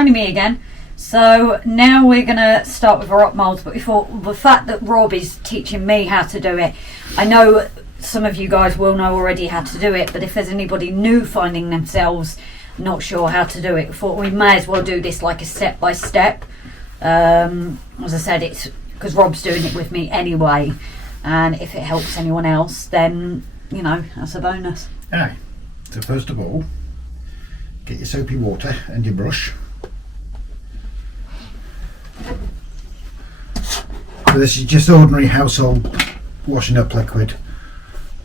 only me again. So now we're going to start with our rock moulds, but before, the fact that Rob is teaching me how to do it, I know some of you guys will know already how to do it, but if there's anybody new finding themselves not sure how to do it, I thought we may as well do this like a step by step. As I said, it's because Rob's doing it with me anyway, and if it helps anyone else, then, you know, that's a bonus. Aye. So first of all, get your soapy water and your brush. So this is just ordinary household washing up liquid.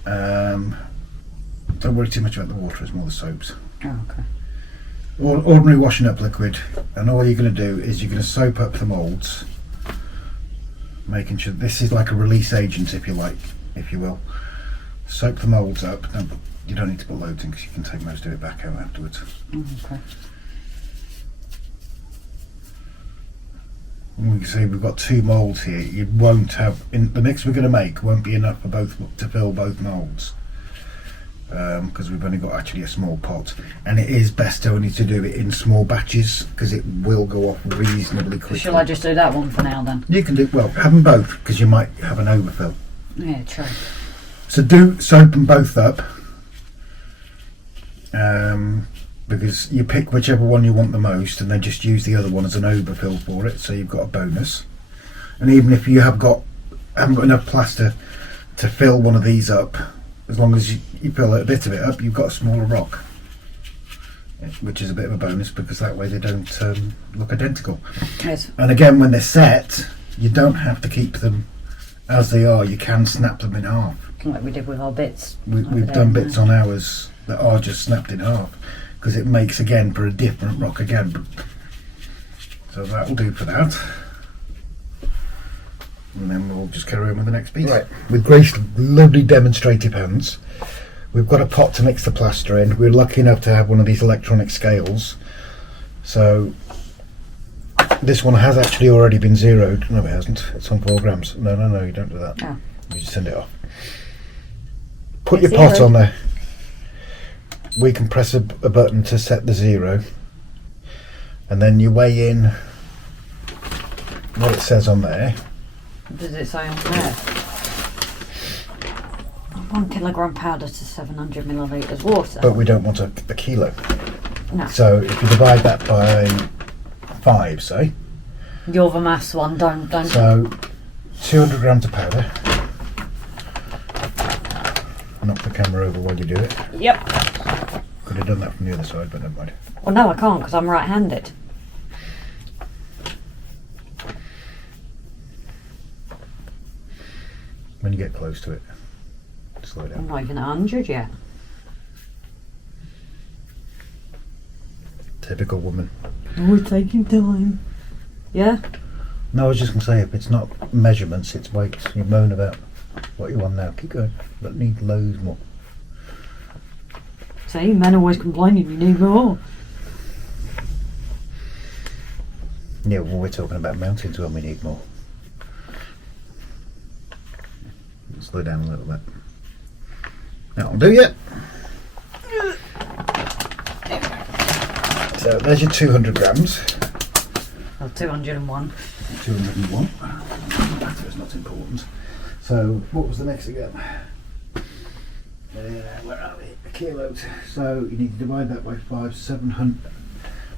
Don't worry too much about the water, it's more the soaps. Oh, okay. Ordinary washing up liquid, and all you're going to do is you're going to soap up the moulds, making sure this is like a release agent, if you like, if you will. Soak the moulds up. No, you don't need to put loads in because you can take most of it back out afterwards. Okay. And we can see we've got 2 moulds here. You won't have, in the mix we're going to make won't be enough for both to fill both moulds, because we've only got actually a small pot, and it is best only to do it in small batches because it will go off reasonably quickly. Shall I just do that one for now then? You can do, well, have them both because you might have an overfill. Yeah, true. So do soap them both up, because you pick whichever one you want the most and then just use the other one as an overfill for it, so you've got a bonus. And even if you haven't got enough plaster to fill one of these up, as long as you fill a bit of it up, you've got a smaller rock, which is a bit of a bonus because that way they don't look identical. Yes. And again, when they're set, you don't have to keep them as they are. You can snap them in half. Like we did with our bits. We've done bits on ours that are just snapped in half because it makes again for a different rock again. So that will do for that. And then we'll just carry on with the next piece. Right. With Grace's lovely demonstrative hands, we've got a pot to mix the plaster in. We're lucky enough to have one of these electronic scales. So this one has actually already been zeroed. No, it hasn't. It's on 4 grams. No, you don't do that. Oh. You just send it off. Put your pot on there. We can press a button to set the 0, and then you weigh in what it says on there. What does it say on there? 1 kilogram powder to 700 millilitres water. But we don't want a kilo. No. So if you divide that by 5, say. You're the maths one, don't. So 200 grams of powder. Knock the camera over while you do it. Yep. Could have done that from the other side, but never mind. Well, no, I can't because I'm right-handed. When you get close to it, slow I'm down. not even 100 yet. Typical woman. Oh, we're taking time. Yeah? No, I was just going to say, if it's not measurements, it's weights. You moan about what you want now. Keep going. But need loads more. See, men always complaining you need more. Yeah, well, we're talking about mountains when we need more. Slow down a little bit. That'll do you. So there's your 200 grams. Oh, 201. 201. That's not important. So what was the next again? Where are we? Kilos. So you need to divide that by 5. 700.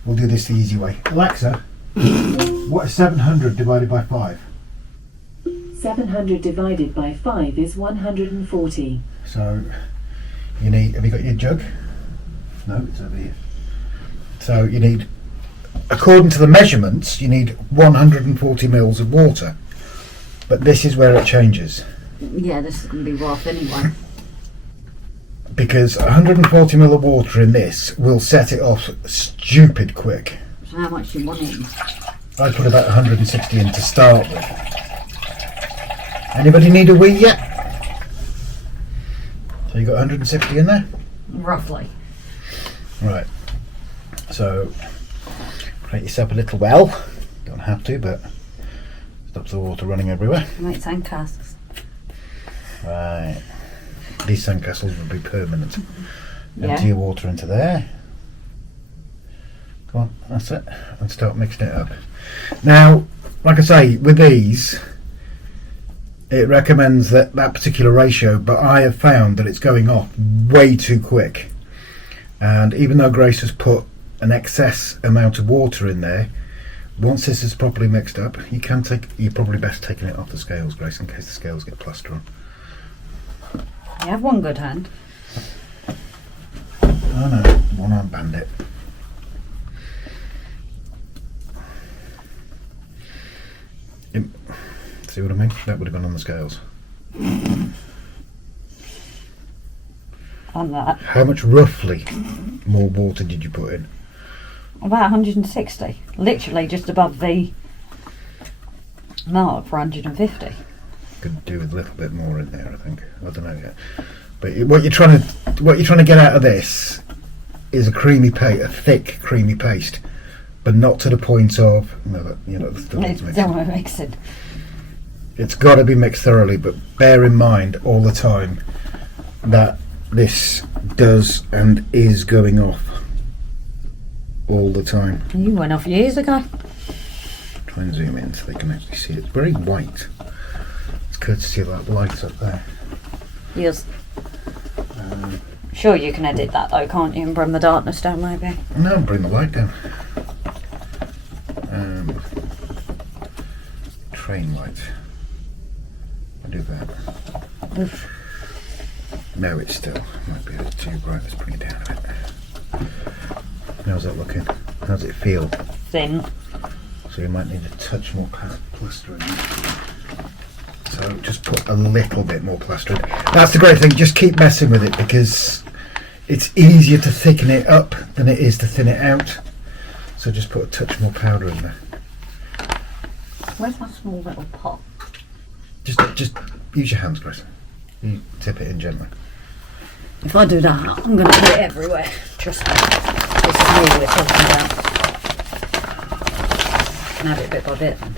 We'll do this the easy way. Alexa, what is 700 divided by 5? 700 divided by 5 is 140. So you need, have you got your jug? No, it's over here. So you need, according to the measurements, you need 140 mils of water. But this is where it changes. Yeah, this is going to be rough anyway. Because 140 mil of water in this will set it off stupid quick. So how much do you want in? I put about 160 in to start with. Anybody need a wee yet? So you got 160 in there? Roughly. Right. So create yourself a little well. Don't have to, but stops the water running everywhere. Make sandcastles. Right. These sandcastles will be permanent. Yeah. Empty your water into there. Go on, that's it. And start mixing it up. Now, like I say, with these, it recommends that particular ratio, but I have found that it's going off way too quick. And even though Grace has put an excess amount of water in there, once this is properly mixed up, you're probably best taking it off the scales, Grace, in case the scales get plaster on. You have one good hand. Oh no, one-arm bandit. See what I mean? That would have gone on the scales. On that. How much roughly more water did you put in? About 160. Literally just above the mark for 150. Could do with a little bit more in there, I think. I don't know yet. But what you're trying to get out of this is a thick creamy paste, but not to the point of Don't mix it. It's got to be mixed thoroughly, but bear in mind all the time that this does and is going off all the time. You went off years ago. Try and zoom in so they can actually see it. It's very white. It's courtesy of that light up there. Yes. Sure, you can edit that though, can't you, and bring the darkness down maybe? No, bring the light down. Train light. I'll do that. Oof. No, it's still might be a bit too bright. Let's bring it down a bit. How's that looking? How's it feel? Thin. So you might need a touch more plaster in there. So just put a little bit more plaster in. That's the great thing. Just keep messing with it because it's easier to thicken it up than it is to thin it out. So just put a touch more powder in there. Where's my small little pot? Just use your hands, Chris. You tip it in gently. If I do that, I'm going to put it everywhere. Trust me. This is me we're talking about. Can have it bit by bit then.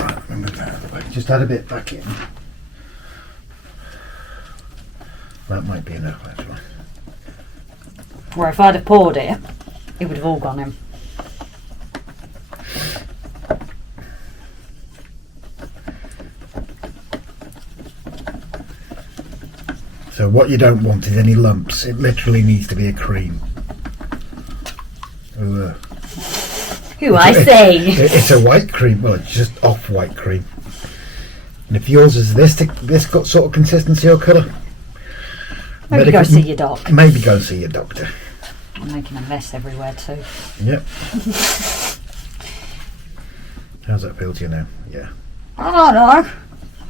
Right, let me move that out of the way. Just add a bit back in. That might be enough actually. Where if I'd have poured it, it would have all gone in. So what you don't want is any lumps. It literally needs to be a cream. Who I say? It's a white cream. Well, it's just off-white cream. And if yours is this got sort of consistency or colour, maybe go see your doc. Maybe go see your doctor. I'm making a mess everywhere too. Yep. How's that feel to you now? Yeah. I don't know.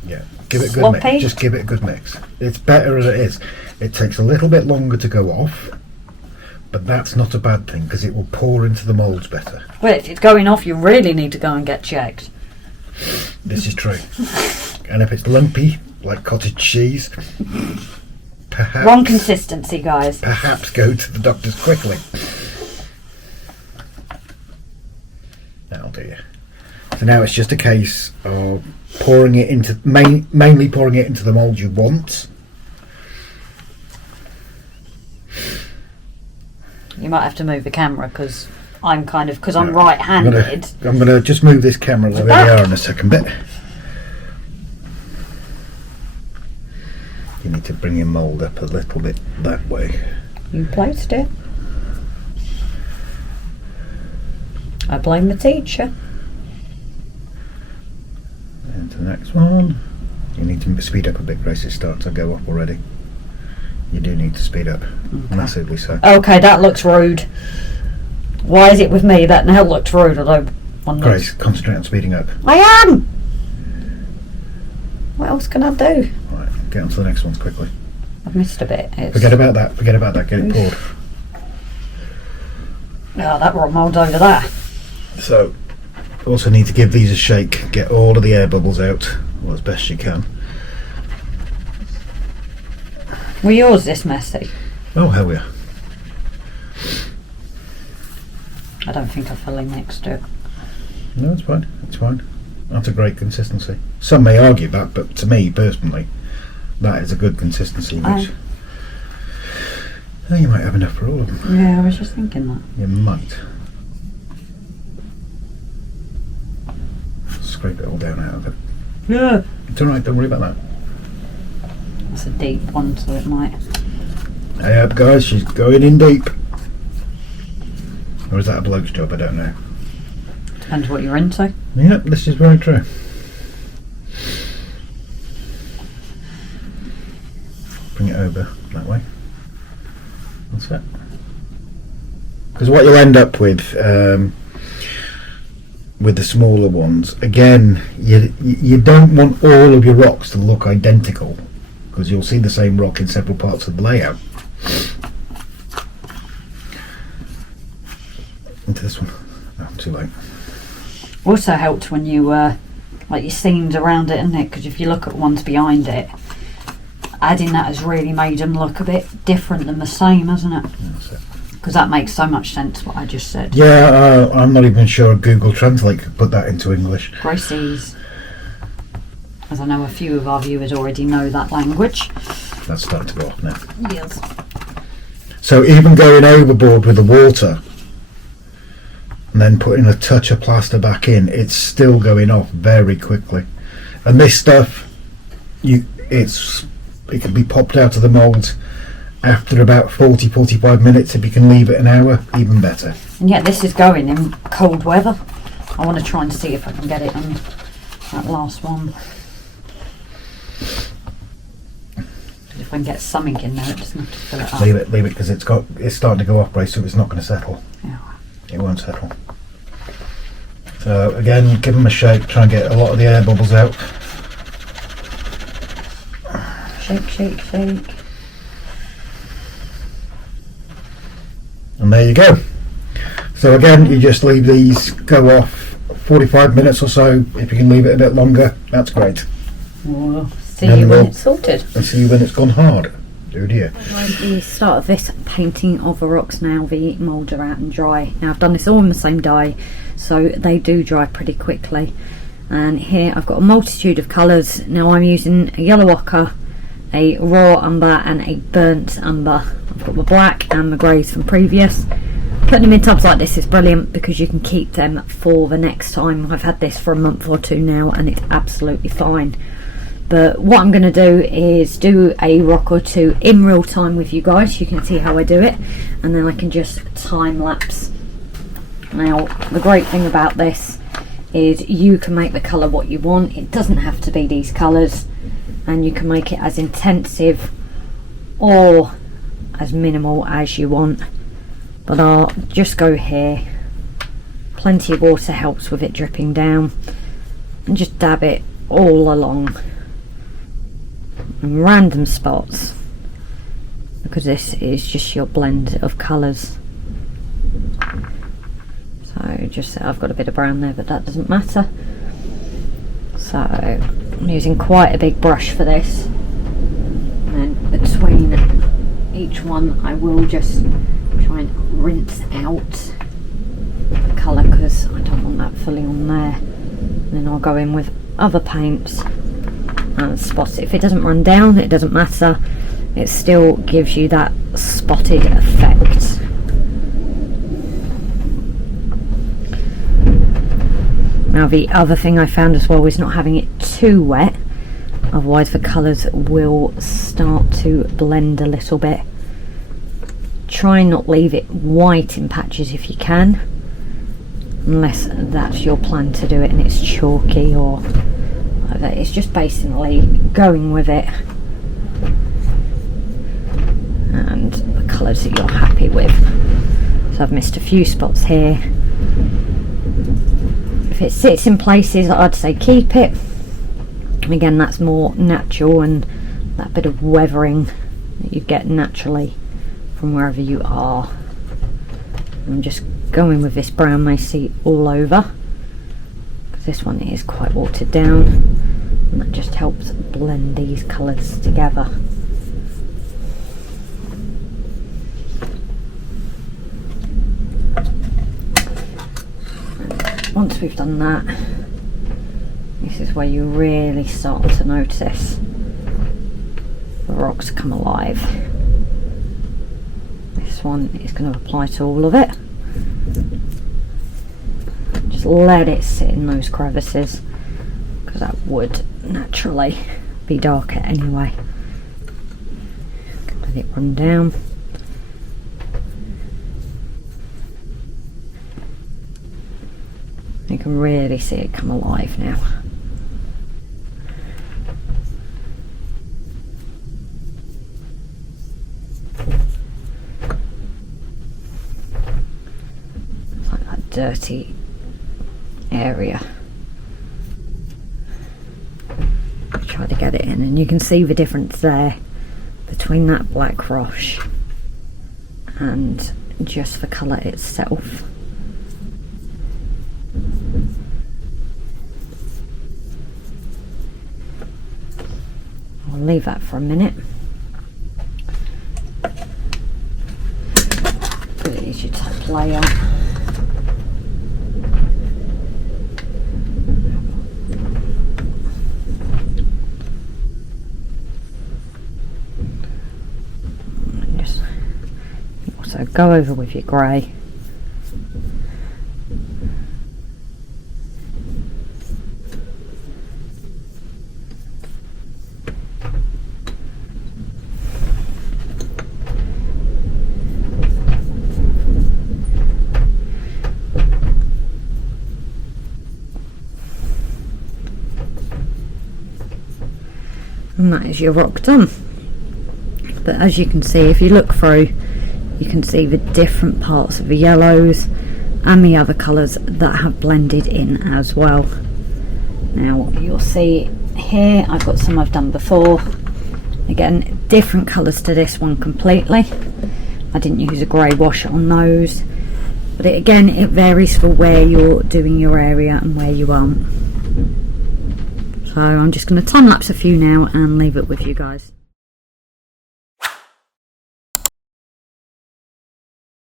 Yeah. Give it a good mix. Just give it a good mix. It's better as it is. It takes a little bit longer to go off, but that's not a bad thing because it will pour into the moulds better. Well, if it's going off, you really need to go and get checked. This is true. And if it's lumpy, like cottage cheese, perhaps... Wrong consistency, guys. Perhaps go to the doctors quickly. That'll do you. So now it's just a case of pouring it into, mainly pouring it into the mould you want. You might have to move the camera because I'm I'm right-handed. I'm gonna just move this camera where we are in a second bit. You need to bring your mould up a little bit that way. You placed it. I blame the teacher. And to the next one. You need to speed up a bit, Grace. It's starting to go up already. You do need to speed up, massively so. Okay, that looks rude. Why is it with me that now looks rude? Although Grace, concentrate on speeding up. I am! What else can I do? Right, get on to the next ones quickly. I've missed a bit. Forget about that, get it poured. Oh, that rock mould over there. So, also need to give these a shake, get all of the air bubbles out, well, as best you can. Were yours this messy? Oh, hell yeah. I don't think I fully mixed it. No, it's fine, it's fine. That's a great consistency. Some may argue that, but to me, personally, that is a good consistency. Which, you might have enough for all of them. Yeah, I was just thinking that. You might. scrape it all down out of it. Yeah, it's alright, don't worry about that. It's a deep one, so it might. Hey up guys, she's going in deep. Or is that a bloke's job? I don't know. Depends what you're into. Yep, this is very true. Bring it over that way. That's it. Because what you'll end up with the smaller ones, again, you don't want all of your rocks to look identical, because you'll see the same rock in several parts of the layout. Into this one. Oh, too late. Also helped when you like your seams around it, isn't it? Because if you look at ones behind it, adding that has really made them look a bit different than the same, hasn't it? That's it. Because that makes so much sense what I just said. Yeah, I'm not even sure Google Translate could put that into English. Gracies. As I know a few of our viewers already know that language. That's starting to go off now. Yes. So even going overboard with the water and then putting a touch of plaster back in, it's still going off very quickly. And this stuff, it can be popped out of the mould after about 40-45 minutes. If you can leave it an hour, even better. And yet this is going in cold weather. I want to try and see if I can get it on that last one. If I can get something in there, it doesn't have to fill it up. Leave it, because it's starting to go off, Brace, so it's not going to settle. Yeah. It won't settle. So again, give them a shake, try and get a lot of the air bubbles out. Shake, shake, shake. And there you go. So again, you just leave these go off 45 minutes or so. If you can leave it a bit longer, that's great. We'll see you when it's sorted. And see you when it's gone hard. Oh dear. The start of this painting of the rocks now, the moulds are out and dry. Now I've done this all in the same dye, so they do dry pretty quickly. And here I've got a multitude of colours. Now I'm using a yellow ochre, a raw umber and a burnt umber. I've got the black and the greys from previous. Putting them in tubs like this is brilliant because you can keep them for the next time. I've had this for a month or two now and it's absolutely fine. But what I'm going to do is do a rock or two in real time with you guys. You can see how I do it, and then I can just time lapse. Now the great thing about this is you can make the colour what you want. It doesn't have to be these colours, and you can make it as intensive or as minimal as you want. But I'll just go here. Plenty of water helps with it dripping down, and just dab it all along in random spots, because this is just your blend of colours. So just, I've got a bit of brown there, but that doesn't matter. So I'm using quite a big brush for this, and then between each one I will just try and rinse out the colour because I don't want that fully on there. And then I'll go in with other paints and spot it. If it doesn't run down, it doesn't matter, it still gives you that spotted effect. Now the other thing I found as well is not having it too wet, otherwise the colours will start to blend a little bit. Try and not leave it white in patches if you can, unless that's your plan to do it and it's chalky or it's just basically going with it and the colours that you're happy with. So I've missed a few spots here. If it sits in places, I'd say keep it. Again, that's more natural and that bit of weathering that you get naturally from wherever you are. I'm just going with this brown Macy all over, because this one is quite watered down, and that just helps blend these colours together. And once we've done that, this is where you really start to notice the rocks come alive. This one is going to apply to all of it. Just let it sit in those crevices. because that would naturally be darker anyway. Let it run down. You can really see it come alive now. It's like that dirty area. Try to get it in, and you can see the difference there between that black rush and just the colour itself. I'll leave that for a minute. Really easy to play on. So go over with your grey. And that is your rock done. But as you can see, if you look through, you can see the different parts of the yellows and the other colours that have blended in as well. Now you'll see here I've got some I've done before. Again, different colours to this one completely. I didn't use a grey wash on those, but again it varies for where you're doing your area and where you aren't. So I'm just going to time lapse a few now and leave it with you guys.